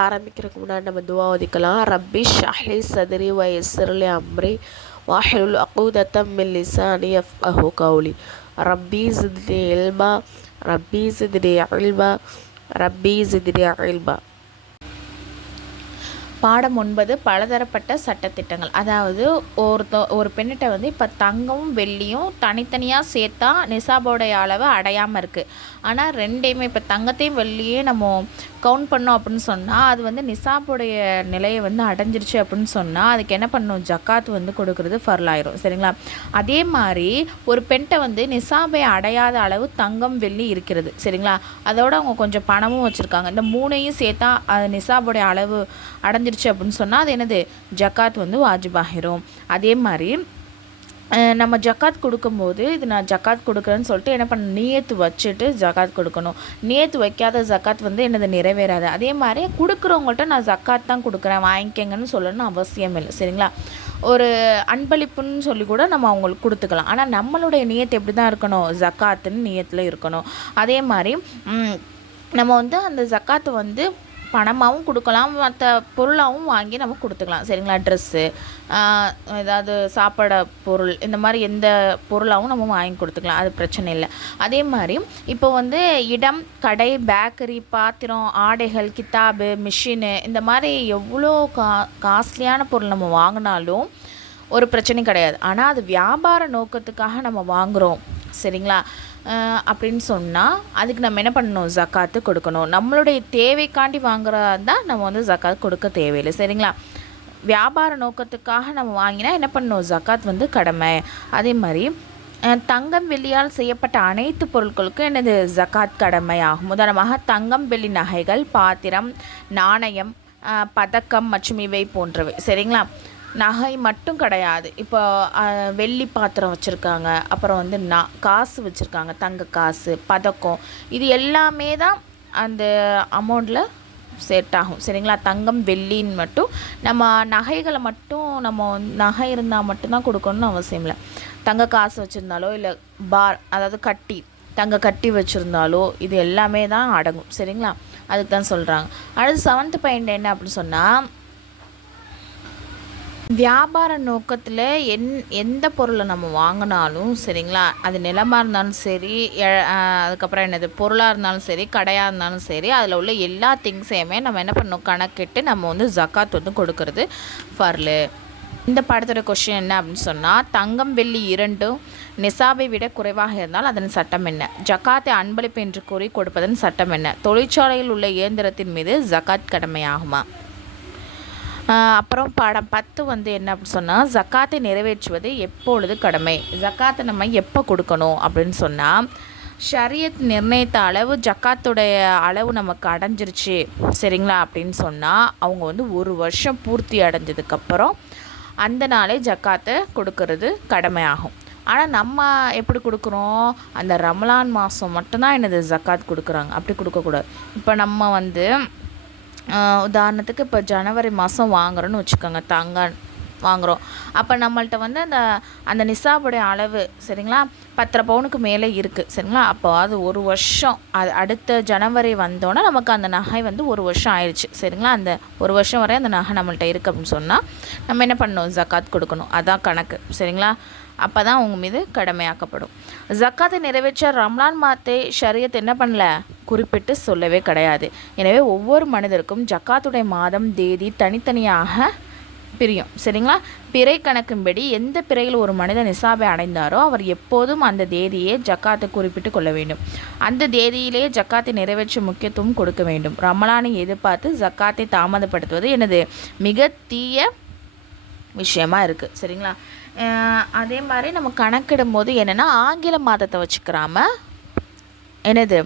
ஆரம்பிக்கிறதுக்கு முன்னாடி நம்ம துவா ஓதிக்கலாம். ரப்பி ஷ்ரஹ்லி சத்ரி வ யஸ்ஸிர்லி அம்ரி வஹ்லுல் உக்தத்தம் மின் லிசானி யஃப்கஹு கௌலி. ரப்பி ஸித்னி இல்மா ரப்பி ஸித்னி இல்மா ரப்பி ஸித்னி இல்மா. பாடம் 9 பலதரப்பட்ட சட்டத்திட்டங்கள். அதாவது ஒரு பெண்ணிட்ட வந்து இப்போ தங்கமும் வெள்ளியும் தனித்தனியாக சேர்த்தா நிசாபோடைய அளவு அடையாமல் இருக்குது. ஆனால் ரெண்டையுமே இப்போ தங்கத்தையும் வெள்ளியும் நம்ம கவுண்ட் பண்ணோம் அப்படின்னு சொன்னால் அது வந்து நிசாபோடைய நிலையை வந்து அடைஞ்சிருச்சு அப்படின்னு சொன்னால் அதுக்கு என்ன பண்ணணும், ஜக்காத் வந்து கொடுக்குறது ஃபர்லாயிரும். சரிங்களா? அதே மாதிரி ஒரு பெண்கிட்ட வந்து நிசாபை அடையாத அளவு தங்கம் வெள்ளி இருக்கிறது. சரிங்களா? அதோடு அவங்க கொஞ்சம் பணமும் வச்சுருக்காங்க. இந்த மூணையும் சேர்த்தா அது நிசாபோடைய அளவு அடைஞ்சிருச்சு அப்படின்னு சொன்னால் அது என்னது, ஜக்காத் வந்து வாஜிபாகிரும். அதே மாதிரி நம்ம ஜக்காத் கொடுக்கும்போது இது நான் ஜக்காத் கொடுக்குறேன்னு சொல்லிட்டு என்ன பண்ண, நியத்து வச்சுட்டு ஜக்காத் கொடுக்கணும். நியத்து வைக்காத ஜக்காத் வந்து என்னது நிறைவேறாது. அதே மாதிரி கொடுக்குறவங்கள்ட்ட நான் ஜக்காத் தான் கொடுக்குறேன் வாங்கிக்கங்கன்னு சொல்லணும்னு அவசியம் இல்லை. சரிங்களா? ஒரு அன்பளிப்புன்னு சொல்லி கூட நம்ம அவங்களுக்கு கொடுத்துக்கலாம். ஆனால் நம்மளுடைய நியத்து எப்படி தான் இருக்கணும், ஜக்காத்துன்னு நியத்தில் இருக்கணும். அதே மாதிரி நம்ம வந்து அந்த ஜக்காத்தை வந்து பணமாகவும் கொடுக்கலாம், மற்ற பொருளாகவும் வாங்கி நம்ம கொடுத்துக்கலாம். சரிங்களா? ட்ரெஸ்ஸு, ஏதாவது சாப்பாட பொருள், இந்த மாதிரி எந்த பொருளாகவும் நம்ம வாங்கி கொடுத்துக்கலாம். அது பிரச்சனை இல்லை. அதே மாதிரி இப்போ வந்து இடம், கடை, பேக்கரி, பாத்திரம், ஆடைகள், கித்தாபு, மிஷினு, இந்த மாதிரி எவ்வளோ காஸ்ட்லியான பொருள் நம்ம வாங்கினாலும் ஒரு பிரச்சனையும் கிடையாது. ஆனால் அது வியாபார நோக்கத்துக்காக நம்ம வாங்குகிறோம். சரிங்களா? அப்படின்னு சொன்னால் அதுக்கு நம்ம என்ன பண்ணணும், ஜக்காத்து கொடுக்கணும். நம்மளுடைய தேவைக்காண்டி வாங்குறதா தான் நம்ம வந்து ஜக்காத் கொடுக்க தேவையில்லை. சரிங்களா? வியாபார நோக்கத்துக்காக நம்ம வாங்கினா என்ன பண்ணணும், ஜக்காத் வந்து கடமை. அதே மாதிரி தங்கம் வெள்ளியால் செய்யப்பட்ட அனைத்து பொருட்களுக்கும் என்னது, ஜக்காத் கடமை ஆகும். உதாரணமாக தங்கம் வெள்ளி நகைகள், பாத்திரம், நாணயம், பதக்கம் மற்றும் இவை போன்றவை. சரிங்களா? நகை மட்டும் கிடையாது. இப்போ வெள்ளி பாத்திரம் வச்சுருக்காங்க, அப்புறம் வந்து காசு வச்சுருக்காங்க, தங்க காசு, பதக்கம், இது எல்லாமே தான் அந்த அமௌண்ட்டில் செட் ஆகும். சரிங்களா? தங்கம் வெள்ளின்னு மட்டும் நம்ம நகைகளை மட்டும் நம்ம நகை இருந்தால் மட்டும்தான் கொடுக்கணும்னு அவசியம் இல்லை. தங்க காசு வச்சுருந்தாலோ இல்லை பார், அதாவது கட்டி, தங்க கட்டி வச்சுருந்தாலோ இது எல்லாமே தான் அடங்கும். சரிங்களா? அதுக்கு தான் சொல்கிறாங்க. அடுத்து 7th பாயிண்ட் என்ன அப்படின்னு சொன்னால், வியாபார நோக்கத்தில் எந்த பொருளை நம்ம வாங்கினாலும் சரிங்களா, அது நிலமாக இருந்தாலும் சரி, அதுக்கப்புறம் என்னது பொருளாக இருந்தாலும் சரி, கடையாக இருந்தாலும் சரி, அதில் உள்ள எல்லா திங்ஸையுமே நம்ம என்ன பண்ணணும், கணக்கிட்டு நம்ம வந்து ஜக்காத் வந்து கொடுக்கறது ஃபர்லு. இந்த பாடத்தோட கொஷின் என்ன அப்படின்னு சொன்னால், தங்கம் வெள்ளி இரண்டும் நிசாபை விட குறைவாக இருந்தால் அதன் சட்டம் என்ன? ஜக்காத்தை அன்பளிப்பு என்று கூறி கொடுப்பதன் சட்டம் என்ன? தொழிற்சாலையில் உள்ள இயந்திரத்தின் மீது ஜக்காத் கடமையாகுமா? அப்புறம் பாடம் 10 வந்து என்ன அப்படின்னு சொன்னால், ஜக்காத்தை நிறைவேற்றுவது எப்பொழுது கடமை? ஜக்காத்தை நம்ம எப்போ கொடுக்கணும் அப்படின்னு சொன்னால், ஷரியத் நிர்ணயித்த அளவு ஜக்காத்துடைய அளவு நமக்கு அடைஞ்சிருச்சு சரிங்களா அப்படின்னு சொன்னால் அவங்க வந்து 1 வருஷம் பூர்த்தி அடைஞ்சதுக்கப்புறம் அந்த நாளே ஜக்காத்தை கொடுக்கறது கடமையாகும். ஆனால் நம்ம எப்படி கொடுக்குறோம், அந்த ரமலான் மாதம் மட்டும்தான் என்னது ஜக்காத் கொடுக்குறாங்க. அப்படி கொடுக்கக்கூடாது. இப்போ நம்ம வந்து உதாரணத்துக்கு இப்போ ஜனவரி மாதம் வாங்குகிறோன்னு வச்சுக்கோங்க, தங்கம் வாங்குகிறோம். அப்போ நம்மள்ட்ட வந்து அந்த நிசாபுடைய அளவு சரிங்களா 10 பவுனுக்கு மேலே இருக்குது. சரிங்களா? அப்போ அது 1 வருஷம், அது அடுத்த ஜனவரி வந்தோன்னே நமக்கு அந்த நகை வந்து 1 வருஷம் ஆயிடுச்சு. சரிங்களா? அந்த 1 வருஷம் வரை அந்த நகை நம்மள்ட்ட இருக்குது அப்படின்னு சொன்னால் நம்ம என்ன பண்ணணும், ஜக்காத் கொடுக்கணும். அதான் கணக்கு. சரிங்களா? அப்போ தான் அவங்க மீது கடமையாக்கப்படும். ஜக்காத்தை நிறைவேற்ற ரம்லான் மாதத்தை ஷரியத் என்ன பண்ணல, குறிப்பிட்டு சொல்லவே கிடையாது. எனவே ஒவ்வொரு மனிதருக்கும் ஜக்காத்துடைய மாதம் தேதி தனித்தனியாக பிரியும். சரிங்களா? பிறை கணக்கின்படி எந்த பிறையில் ஒரு மனிதன் நிசாபை அடைந்தாரோ அவர் எப்போதும் அந்த தேதியை ஜக்காத்தை குறிப்பிட்டு கொள்ள வேண்டும். அந்த தேதியிலே ஜக்காத்தை நிறைவேற்ற முக்கியத்துவம் கொடுக்க வேண்டும். ரமலானை எதிர்பார்த்து ஜக்காத்தை தாமதப்படுத்துவது எனது மிக தீய விஷயமா இருக்குது. சரிங்களா? அதே மாதிரி நம்ம கணக்கிடும் போது என்னென்னா, ஆங்கில மாதத்தை வச்சுக்கிறாம என்னது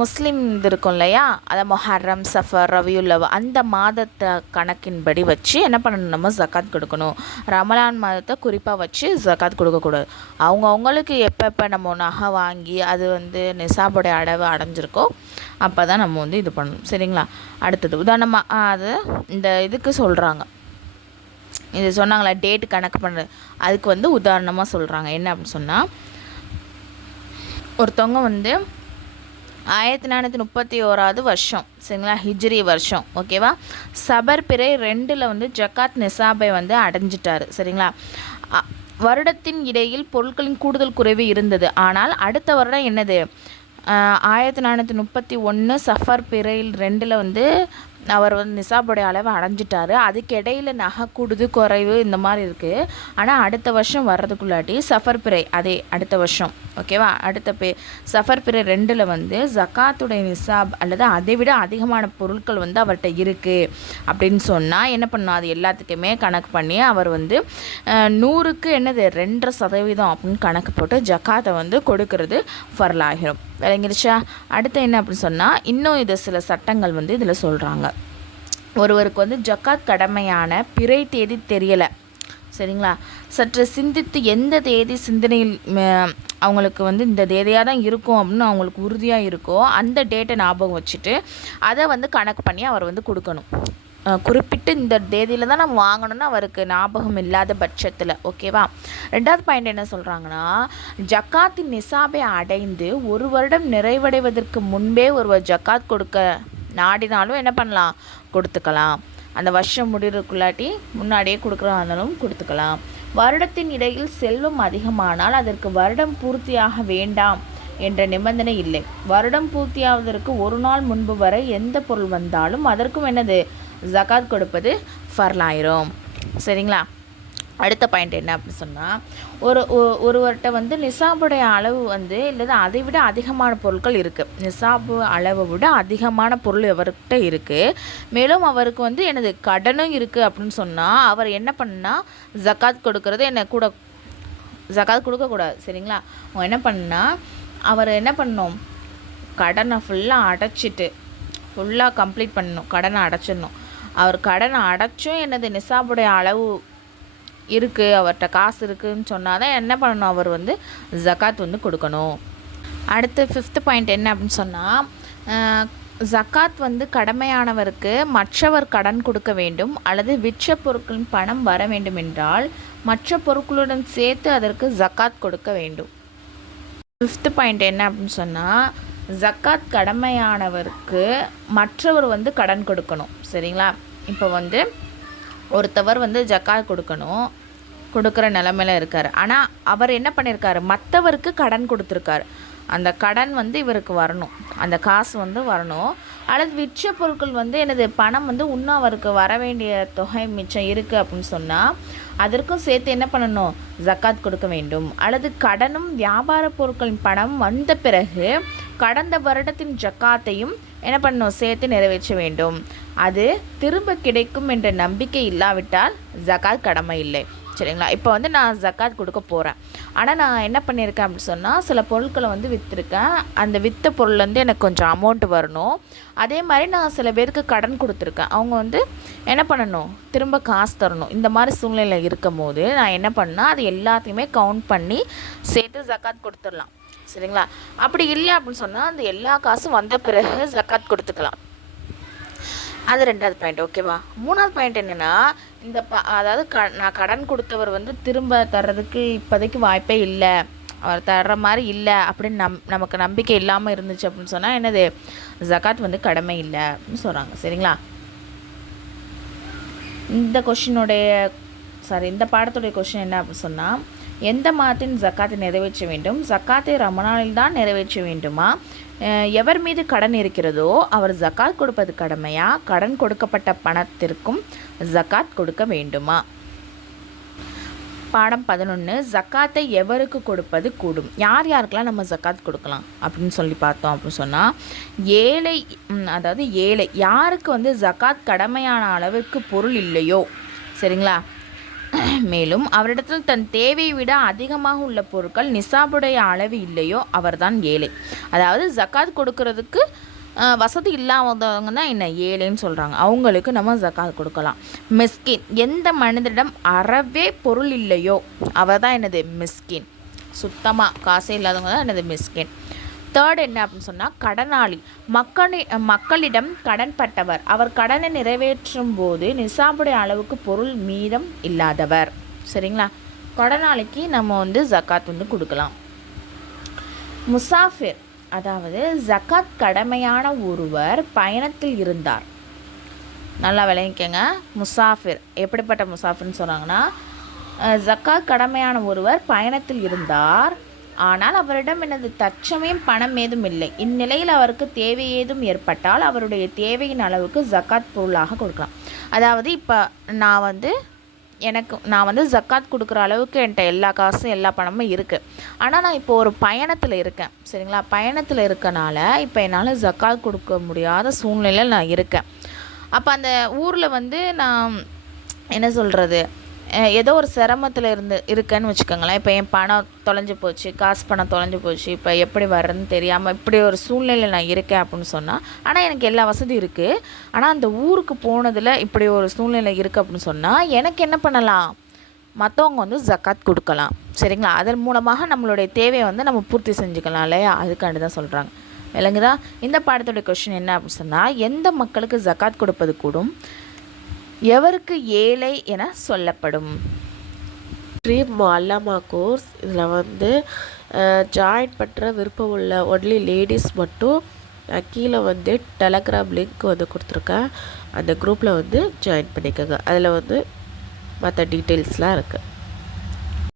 முஸ்லீம் இது இருக்கும் இல்லையா, அதை மொஹர்ரம், சஃபர், ரபியுல் அந்த மாதத்தை கணக்கின்படி வச்சு என்ன பண்ணணும், நம்ம ஜக்காத் கொடுக்கணும். ரமலான் மாதத்தை குறிப்பாக வச்சு ஜக்காத் கொடுக்கக்கூடாது. அவங்களுக்கு எப்போ நம்ம நகை வாங்கி அது வந்து நிசாபுடைய அளவு அடைஞ்சிருக்கோ அப்போ தான் நம்ம வந்து இது பண்ணணும். சரிங்களா? அடுத்தது உதாரணமாக அது இந்த இதுக்கு சொல்கிறாங்க, இது சொன்னாங்களா டேட்டு கணக்கு பண்ணுறது, அதுக்கு வந்து உதாரணமாக சொல்கிறாங்க. என்ன அப்படின்னு சொன்னால், ஒருத்தவங்க வந்து 1431 வருஷம் சரிங்களா, ஹிஜ்ரி வருஷம். ஓகேவா, சபர் பிறை 2ல் வந்து ஜக்காத் நிசாபை வந்து அடைஞ்சிட்டாரு சரிங்களா. வருடத்தின் இடையில் பொருட்களின் கூடுதல் குறைவு இருந்தது. ஆனால் அடுத்த வருடம் என்னது 1431 சஃபர் பிறையில் 2ல் வந்து அவர் வந்து நிசாபுடைய அளவை அடைஞ்சிட்டாரு. அதுக்கு இடையில் நகை கூடுது குறைவு இந்த மாதிரி இருக்குது. ஆனால் அடுத்த வருஷம் வர்றதுக்குள்ளாட்டி சஃபர் பிறை அதே அடுத்த வருஷம் ஓகேவா, சஃபர் பிறை 2ல் வந்து ஜக்காத்துடைய நிசாப் அல்லது அதை விட அதிகமான பொருட்கள் வந்து அவர்கிட்ட இருக்குது அப்படின்னு சொன்னால் என்ன பண்ணணும், அது எல்லாத்துக்குமே கணக்கு பண்ணி அவர் வந்து 100க்கு என்னது 2.5% அப்படின்னு கணக்கு போட்டு ஜக்காத்தை வந்து கொடுக்கறது ஃபர்லாகிரும். விளங்கிருச்சா? அடுத்து என்ன அப்படின்னு சொன்னால் இன்னும் இது சில சட்டங்கள் வந்து இதில் சொல்கிறாங்க. ஒருவருக்கு வந்து ஜக்காத் கடமையான பிறை தேதி தெரியலை சரிங்களா, சற்று சிந்தித்து எந்த தேதி சிந்தனையில் அவங்களுக்கு வந்து இந்த தேதியாக தான் இருக்கும் அப்படின்னு அவங்களுக்கு உறுதியாக இருக்கோ அந்த டேட்டை ஞாபகம் வச்சுட்டு அதை வந்து கணக்கு பண்ணி அவர் வந்து கொடுக்கணும். குறிப்பிட்டு இந்த தேதியில் தான் நம்ம வாங்கணும்னு அவருக்கு ஞாபகம் இல்லாத பட்சத்தில். ஓகேவா. 2வது பாயிண்ட் என்ன சொல்கிறாங்கன்னா, ஜக்காத்தின் நிசாபை அடைந்து 1 வருடம் நிறைவடைவதற்கு முன்பே ஒருவர் ஜக்காத் கொடுக்க நாடினாலும் என்ன பண்ணலாம், கொடுத்துக்கலாம். அந்த வருஷம் முடிவுக்குள்ளாட்டி முன்னாடியே கொடுக்குறதா இருந்தாலும் கொடுத்துக்கலாம். வருடத்தின் இடையில் செல்வம் அதிகமானால் அதற்கு வருடம் பூர்த்தியாக வேண்டாம் என்ற நிபந்தனை இல்லை. வருடம் பூர்த்தியாவதற்கு 1 நாள் முன்பு வரை எந்த பொருள் வந்தாலும் அதற்கும் என்னது ஜக்காத் கொடுப்பது ஃபர்லாயிரும் சரிங்களா. அடுத்த பாயிண்ட் என்ன அப்படின்னு சொன்னால், ஒருவர்கிட்ட வந்து நிசாபுடைய அளவு வந்து இல்லை அதை விட அதிகமான பொருட்கள் இருக்குது. நிசாபு அளவை விட அதிகமான பொருள் அவர்கிட்ட இருக்குது. மேலும் அவருக்கு வந்து எனது கடனும் இருக்குது அப்படின்னு சொன்னால் அவர் என்ன பண்ணால் ஜக்காத் கொடுக்கறது ஜக்காத் கொடுக்கக்கூடாது சரிங்களா. அவங்க என்ன பண்ணால் அவர் என்ன பண்ணணும், கடனை ஃபுல்லாக அடைச்சிட்டு ஃபுல்லாக கம்ப்ளீட் பண்ணணும், கடனை அடைச்சிடணும். அவர் கடனை அடைச்சும் என்னது நிசாபுடைய அளவு இருக்குது, அவர்கிட்ட காசு இருக்குதுன்னு சொன்னால் தான் என்ன பண்ணணும், அவர் வந்து ஜக்காத் வந்து கொடுக்கணும். அடுத்து 5th பாயிண்ட் என்ன அப்படின்னு சொன்னால், ஜக்காத் வந்து கடமையானவருக்கு மற்றவர் கடன் கொடுக்க வேண்டும் அல்லது விற்ற பொருட்களின் பணம் வர வேண்டும் என்றால் மற்ற பொருட்களுடன் சேர்த்து அதற்கு ஜக்காத் கொடுக்க வேண்டும். 5th பாயிண்ட் என்ன அப்படின்னு சொன்னால், ஜக்காத் கடமையானவருக்கு மற்றவர் வந்து கடன் கொடுக்கணும் சரிங்களா. இப்போ வந்து ஒருத்தவர் வந்து ஜக்காத் கொடுக்குற நிலமையில இருக்கார். ஆனால் அவர் என்ன பண்ணியிருக்காரு, மற்றவருக்கு கடன் கொடுத்துருக்காரு. அந்த கடன் வந்து இவருக்கு வரணும், அந்த காசு வந்து வரணும். அல்லது விற்ற பொருட்கள் வந்து எனது பணம் வந்து இன்னும் அவருக்கு வர வேண்டிய தொகை மிச்சம் இருக்குது அப்படின்னு சொன்னால் அதற்கும் சேர்த்து என்ன பண்ணணும், ஜக்காத் கொடுக்க வேண்டும். அல்லது கடனும் வியாபார பொருட்களின் பணம் வந்த பிறகு கடந்த வருடத்தின் ஜக்காத்தையும் என்ன பண்ணணும், சேர்த்து நிறைவேற்ற வேண்டும். அது திரும்ப கிடைக்கும் என்ற நம்பிக்கை இல்லாவிட்டால் ஜக்காத் கடமை இல்லை சரிங்களா. இப்போ வந்து நான் ஜக்காத் கொடுக்க போகிறேன், ஆனால் நான் என்ன பண்ணியிருக்கேன் அப்படின்னு சொன்னால் சில பொருட்களை வந்து விற்றுருக்கேன். அந்த விற்ற பொருள் வந்து எனக்கு கொஞ்சம் அமௌண்ட் வரணும். அதே மாதிரி நான் சில பேருக்கு கடன் கொடுத்துருக்கேன், அவங்க வந்து என்ன பண்ணணும், திரும்ப காசு தரணும். இந்த மாதிரி சூழ்நிலையில் இருக்கும் போது நான் என்ன பண்ணால் அது எல்லாத்தையுமே கவுண்ட் பண்ணி சேர்த்து ஜக்காத் கொடுத்துடலாம் சரிங்களா. அப்படி இல்லை அப்படின்னு சொன்னால் அந்த எல்லா காசும் வந்த பிறகு ஜக்காத் கொடுத்துக்கலாம். அது 2வது பாயிண்ட். ஓகேவா. 3வது பாயிண்ட் என்னென்னா, அதாவது நான் கடன் கொடுத்தவர் வந்து திரும்ப தர்றதுக்கு இப்போதைக்கு வாய்ப்பே இல்லை, அவர் தர்ற மாதிரி இல்லை அப்படின்னு நமக்கு நம்பிக்கை இல்லாமல் இருந்துச்சு அப்படின்னு சொன்னால் என்னது, ஜக்காத் வந்து கடமை இல்லை அப்படின்னு சொல்கிறாங்க சரிங்களா. இந்த பாடத்துடைய கொஷின் என்ன அப்படின்னு சொன்னால், எந்த மாதத்தின் ஜக்காத்தை நிறைவேற்ற வேண்டும், ஜக்காத்தை ரமணானில் தான் நிறைவேற்ற வேண்டுமா, எவர் மீது கடன் இருக்கிறதோ அவர் ஜக்காத் கொடுப்பது கடமையா, கடன் கொடுக்கப்பட்ட பணத்திற்கும் ஜக்காத் கொடுக்க வேண்டுமா. பாடம் 11, ஜக்காத்தை எவருக்கு கொடுப்பது கூடும், யார் யாருக்கெல்லாம் நம்ம ஜக்காத் கொடுக்கலாம் அப்படின்னு சொல்லி பார்த்தோம் அப்படின்னு சொன்னால், ஏழை யாருக்கு வந்து ஜக்காத் கடமையான அளவுக்கு பொருள் இல்லையோ சரிங்களா, மேலும் அவரிடத்தில் தன் தேவையை விட அதிகமாக உள்ள பொருட்கள் நிசாபுடைய அளவு இல்லையோ அவர்தான் ஏழை. அதாவது ஜக்காத் கொடுக்கறதுக்கு வசதி இல்லாதவங்க தான் என்ன ஏழைன்னு சொல்கிறாங்க, அவங்களுக்கு நம்ம ஜக்காத் கொடுக்கலாம். மிஸ்கின் எந்த மனிதரிடம் அறவே பொருள் இல்லையோ அவர் தான் என்னது மிஸ்கின், சுத்தமாக காசே இல்லாதவங்க தான் என்னது மிஸ்கின். 3rd என்ன அப்படின்னு சொன்னால், கடனாளி மக்களிடம் கடன் பட்டவர், அவர் கடனை நிறைவேற்றும் போது நிசாபுடைய அளவுக்கு பொருள் மீதம் இல்லாதவர் சரிங்களா. கடனாளிக்கு நம்ம வந்து ஜக்காத் வந்து கொடுக்கலாம். முசாஃபிர் அதாவது ஜக்காத் கடமையான ஒருவர் பயணத்தில் இருந்தார். நல்லா விளங்கிக்கங்க. முசாஃபிர் எப்படிப்பட்ட முசாஃபிர்னு சொன்னாங்கன்னா, ஜக்காத் கடமையான ஒருவர் பயணத்தில் இருந்தார், ஆனால் அவரிடம் எனது தற்சமயம் பணம் ஏதும் இல்லை. இந்நிலையில் அவருக்கு தேவை ஏதும் ஏற்பட்டால் அவருடைய தேவையின் அளவுக்கு ஜக்காத் பொருளாக கொடுக்கலாம். அதாவது இப்போ நான் வந்து ஜக்காத் கொடுக்குற அளவுக்கு என்கிட்ட எல்லா காசும் எல்லா பணமும் இருக்குது. ஆனால் நான் இப்போ ஒரு பயணத்தில் இருக்கேன், சரிங்களா? பயணத்தில் இருக்கனால இப்போ என்னால் ஜக்காத் கொடுக்க முடியாத சூழ்நிலையில் நான் இருக்கேன். அப்போ அந்த ஊரில் வந்து நான் என்ன சொல்கிறது, ஏதோ ஒரு சிரமத்தில் இருக்கேன்னு வச்சுக்கோங்களேன். இப்போ என் பணம் தொலைஞ்சு போச்சு, காசு பணம் தொலைஞ்சு போச்சு, இப்போ எப்படி வர்றதுன்னு தெரியாமல் இப்படி ஒரு சூழ்நிலையில் நான் இருக்கேன் அப்படின்னு சொன்னால், ஆனால் எனக்கு எல்லா வசதியும் இருக்குது, ஆனால் அந்த ஊருக்கு போனதில் இப்படி ஒரு சூழ்நிலை இருக்குது அப்படின்னு சொன்னால் எனக்கு என்ன பண்ணலாம், மற்றவங்க வந்து ஜக்காத் கொடுக்கலாம், சரிங்களா? அதன் மூலமாக நம்மளுடைய தேவையை வந்து நம்ம பூர்த்தி செஞ்சுக்கலாம் இல்லையா? அதுக்காண்டி தான் சொல்கிறாங்க. விளங்குதா? இந்த பாடத்தோடைய கொஸ்டின் என்ன அப்படின்னு சொன்னால், எந்த மக்களுக்கு ஜக்காத் கொடுப்பது கூடும், எவருக்கு ஏழை என சொல்லப்படும்? ட்ரீம் முஅல்லமா கோர்ஸ் இதில் வந்து ஜாயின் பண்ணுற விருப்பம் உள்ள ஒன்லி லேடிஸ் மட்டும் கீழே வந்து டெலகிராம் லிங்க் வந்து கொடுத்துருக்கேன். அந்த குரூப்பில் வந்து ஜாயின் பண்ணிக்கோங்க. அதில் வந்து மற்ற டீட்டெயில்ஸ்லாம் இருக்குது.